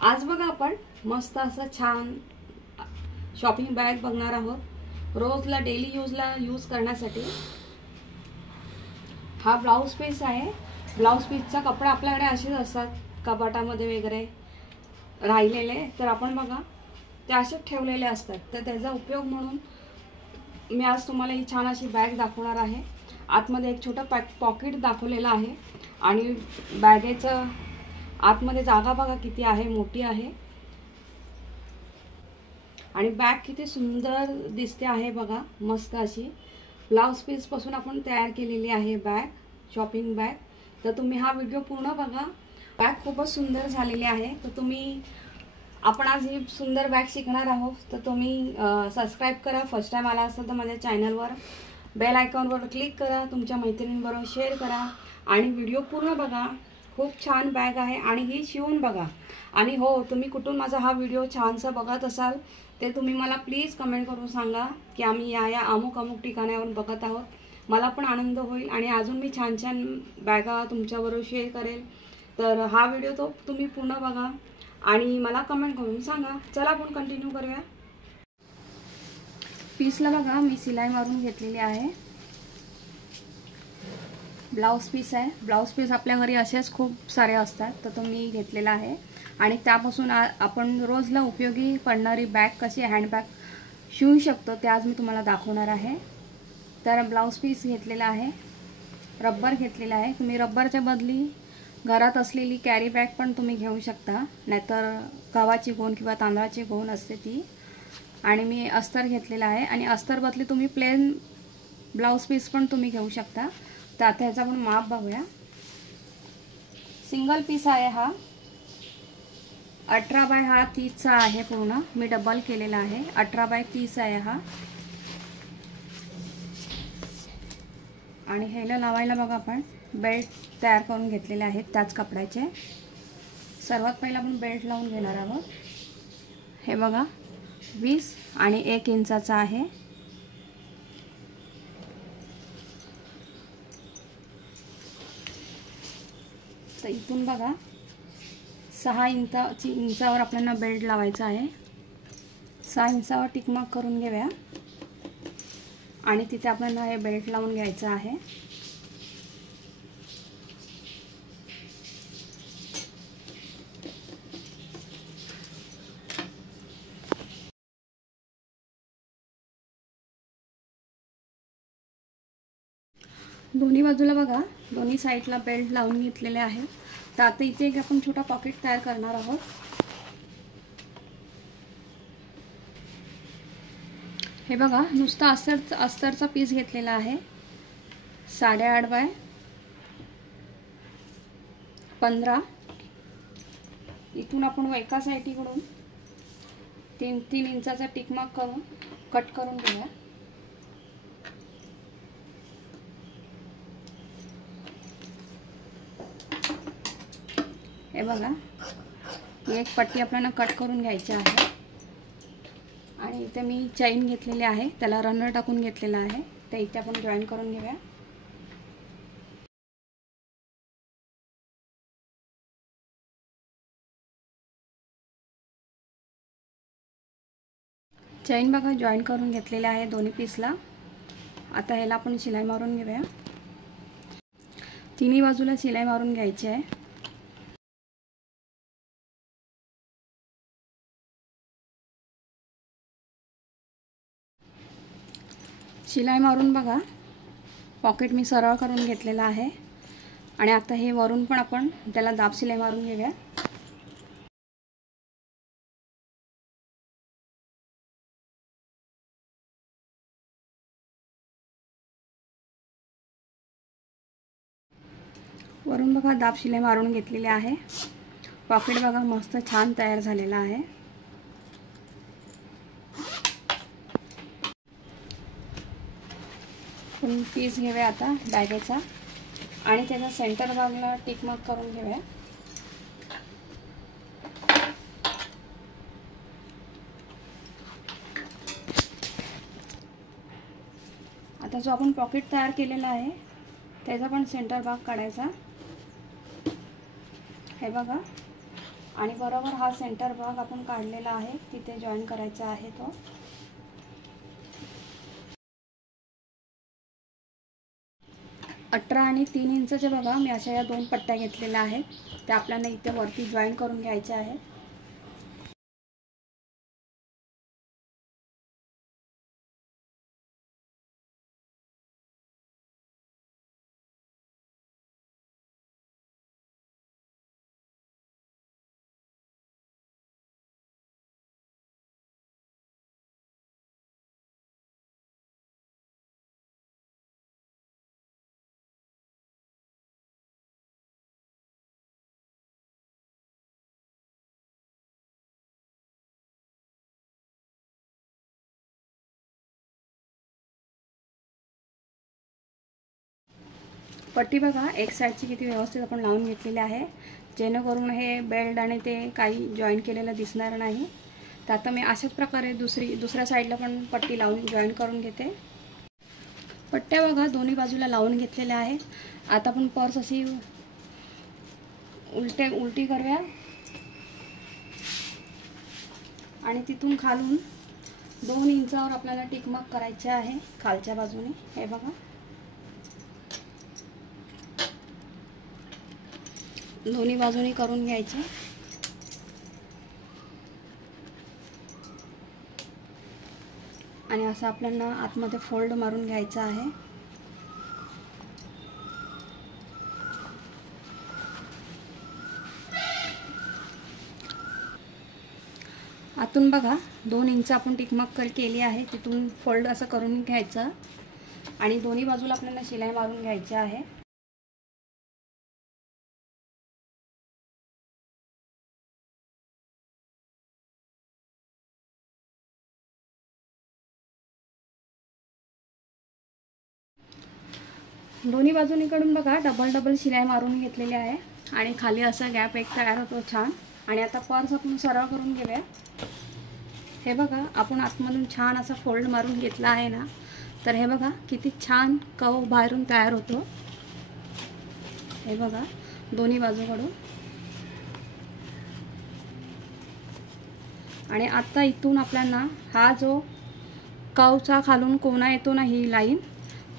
आज बघा आपण मस्त असं छान शॉपिंग बॅग बघणार आहोत। रोजला डेली यूज करण्यासाठी। हा ब्लाउज पीस आहे। ब्लाउज पीसचा कपडा आपल्याकडे असेच असतात कपाटामध्ये वगैरे राहिलेले, तर आपण बघा ते असेच ठेवलेले असतात। तर त्याचा उपयोग म्हणून मी आज तुम्हाला ही छान अशी बॅग दाखवणार आहे। आतमध्ये एक छोटा पॉकेट दाखवलेला आहे आणि बॅगेचं आतमध्ये जागा बघा किती आहे, मोठी आहे आणि बॅग किती सुंदर दिसते आहे बघा। मस्त अशी ब्लाउज पीस पासून आपण तयार केलेली आहे बॅग, शॉपिंग बॅग। तर तुम्ही हा व्हिडिओ पूर्ण बघा। बॅग खूपच सुंदर झालेली आहे। तर आपण आज ही सुंदर बॅग शिकणार आहोत। तर तुम्ही सबस्क्राइब करा फर्स्ट टाइम आला असेल तर माझ्या चॅनलवर, बेल आयकॉनवर क्लिक करा, तुमच्या मैत्रिणींबरोबर शेअर करा आणि व्हिडिओ पूर्ण बघा। खूप छान बॅग आहे आणि ही शिवून बघा। आणि हो, तुम्ही कुठून माझा हा व्हिडिओ छानसा बघत असाल ते तुम्ही मला प्लीज कमेंट करून सांगा की आम्ही या अमुक ठिकाणावरून बघत आहोत। मला पण आनंद होईल आणि अजून मी छान छान बॅगा तुमच्याबरोबर शेअर करेल। तर हा व्हिडिओ तो तुम्ही पूर्ण बघा आणि मला कमेंट करून सांगा। चला आपण कंटिन्यू करूया। पीसला बघा मी सिलाई मारून घेतलेली आहे। ब्लाउज पीस आहे। ब्लाउज पीस आपल्या घरी असेच खूप सारे असतात, तर तो मी घेतलेला आहे आणि त्यापासून आपण रोजला उपयोगी पडणारी बॅग कशी हँडबॅग शिवू शकतो ते आज मी तुम्हाला दाखवणार आहे। तर ब्लाउज पीस घेतलेला आहे, रबर घेतलेला आहे। तुम्ही रबरच्या बदली घरात असलेली कॅरी बॅग पण तुम्ही घेऊ शकता, नाहीतर गव्हाची गोण किंवा तांदळाची गोण असते ती। आणि मी अस्तर घेतलेला आहे आणि अस्तर बदली तुम्ही प्लेन ब्लाउज पीस पण तुम्ही घेऊ शकता। तर आता ह्याचा आपण माप बघूया। सिंगल पीस आहे हा, 18 बाय 30 चा आहे पूर्ण। मी डबल केलेला आहे, 18 बाय 30 आहे हा। आणि ह्याला लावायला बघा आपण बेल्ट तयार करून घेतलेले आहेत त्याच कपड्याचे। सर्वात पहिला आपण बेल्ट लावून घेणार आहोत। हे बघा 20 आणि 1 इंचाचा आहे। तर इथून बघा 6 इंचावर आपल्याला बेल्ट लावायचा आहे। 6 इंचावर टिक मार्क करून घेऊया आणि तिथे आपल्याला हे बेल्ट लावून घ्यायचं आहे। दोन्ही बाजूला बघा दोन्ही साईडला बेल्ट लावून घेतलेले आहे। तर आता इथे एक आपण छोटा पॉकेट तयार करणार आहोत। हे बघा नुसता अस्तरचा पीस घेतलेला आहे, 8.5 बाय 15। इथून आपण एका साईडकडून 3 इंचाचा टिक मार्क करून कट करून घेऊया। हे बघा एक पट्टी आपल्याला कट करून घ्यायची आहे आणि इथे मी चैन घेतलेली आहे, त्याला रनर टाकून घेतलेला आहे। ते इथे आपण जॉईन करून घेऊया। चैन बघा जॉईन करून घेतलेले आहे दोन्ही पीसला। आता ह्याला आपण शिलाई मारून घेऊया। तिन्ही बाजूला शिलाई मारून घ्यायची आहे। शिलाई मारून बघा पॉकेट मी सरळ करून घेतलेला आहे आणि आता हे वरून पण आपण त्याला दाब शिलाई मारून घेऊया। वरून बघा दाब शिलाई मारून घेतलेली आहे। पॉकेट बघा मस्त छान तयार झालेला आहे। आपण पीस घेऊया आता बॅगेचा आणि त्याचा सेंटर भागला टिक मार्क करून घेऊया। आता जो आपण पॉकेट तयार केलेला आहे त्याचा पण सेंटर भाग काढायचा। हे बघा आणि बरोबर हा सेंटर भाग आपण काढलेला आहे तिथे जॉईन करायचा आहे तो. अठरा आणि 3 इंचचे बघा मी अशा या 2 पट्ट्या घेतलेल्या आहेत, त्या आपल्याला इथे वरती जॉईन करून घ्यायच्या आहेत. पट्टी बघा एक साईडची किती व्यवस्थित आपण लावून घेतलेली आहे, जेणेकरून हे बेल्ट आणि ते काही जॉईन केलेलं दिसणार नाही. तर आता मी अशाच प्रकारे दुसऱ्या साईडला पण पट्टी लावून जॉईन करून घेते. पट्ट्या बघा दोन्ही बाजूला लावून घेतलेल्या आहे. आता आपण पर्स अशी उलटी करूया आणि तिथून खालून 2 इंचावर आपल्याला टिकमार्क करायचे आहे खालच्या बाजूने. हे बघा दोन्ही बाजूनी करून घ्यायचे आणि असं आपल्याला आतमध्ये फोल्ड मारून घ्यायचं आहे. आतून बघा 2 इंच आपण टिकमार्क केली आहे, तिथून फोल्ड असं करून घ्यायचं आणि दोन्ही बाजूला आपल्याला शिलाई मारून घ्यायची आहे. दोन्ही बाजूनीकडून बघा डबल शिलाई मारून घेतलेली आहे आणि खाली असा गॅप एक तयार होतो छान. आणि आता पर्स आपण सरळ करून घेऊया. हे बघा आपण आतमधून छान असा फोल्ड मारून घेतला आहे ना, तर हे बघा किती छान कव बाहेरून तयार होतो. हे बघा दोन्ही बाजूकडून. आणि आता इथून आपल्याला हा जो कवचा खालून कोना येतो ना, ही लाईन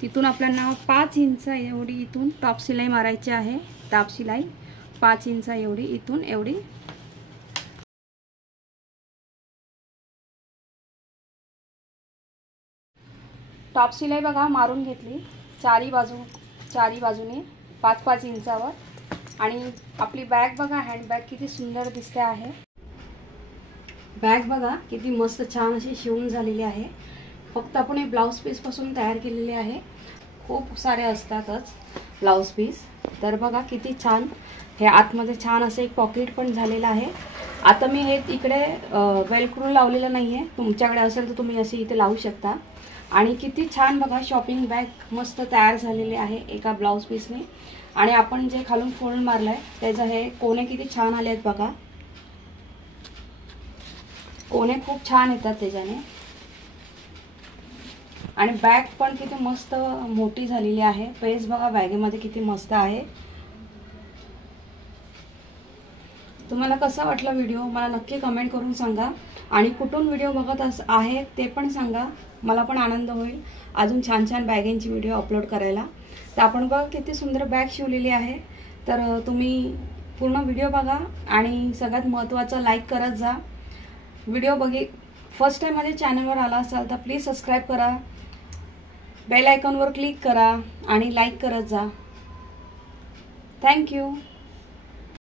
तिथून आपल्याला 5 इंच एवढी इथून टॉप शिलाई मारायची आहे. टॉप शिलाई 5 इंच एवढी इथून एवढी. टॉप शिलाई बघा मारून घेतली चारी बाजूने 5-5 इंचावर. आणि आपली बॅग बघा, हँडबॅग किती सुंदर दिसते आहे. बॅग बघा किती मस्त छान अशी शिवून झालेली आहे. फक्त आपण हे ब्लाउज पीस पासून तयार केलेले आहे. खूप सारे असतातच ब्लाउज पीस. तर बघा किती छान हे आतमध्ये छान असं एक पॉकेट पण झालेलं आहे. आता मी हे इकडे वेलक्रो लावलेलं नाही आहे, तुमच्याकडे असेल तर तुम्ही असे इथे लावू शकता. आणि किती छान बघा शॉपिंग बॅग मस्त तयार झालेली आहे एका ब्लाउज पीसने. आणि आपण जे खालून फोल्ड मारलाय त्याचं हे कोणे किती छान आले आहेत बघा. कोणे खूप छान येतात त्याच्याने. आणि बॅग पण किती मस्त मोठी झालेली आहे. पेज बघा बॅगेमध्ये किती मस्त आहे. तुम्हाला कसा वाटला व्हिडिओ मला नक्की कमेंट करून सांगा. आणि कुठून व्हिडिओ बघत आहे ते पण सांगा, मला पण आनंद होईल अजून छान छान बॅगेंची व्हिडिओ अपलोड करायला. तर आपण बघा किती सुंदर बॅग शिवलेली आहे. तर तुम्ही पूर्ण व्हिडिओ बघा आणि सगळ्यात महत्त्वाचं लाईक करत जा. व्हिडिओ फर्स्ट टाइम माझ्या चॅनलवर आला असाल तर प्लीज सबस्क्राईब करा, बेल आयकॉनवर क्लिक करा आणि लाईक करत जा. थँक्यू.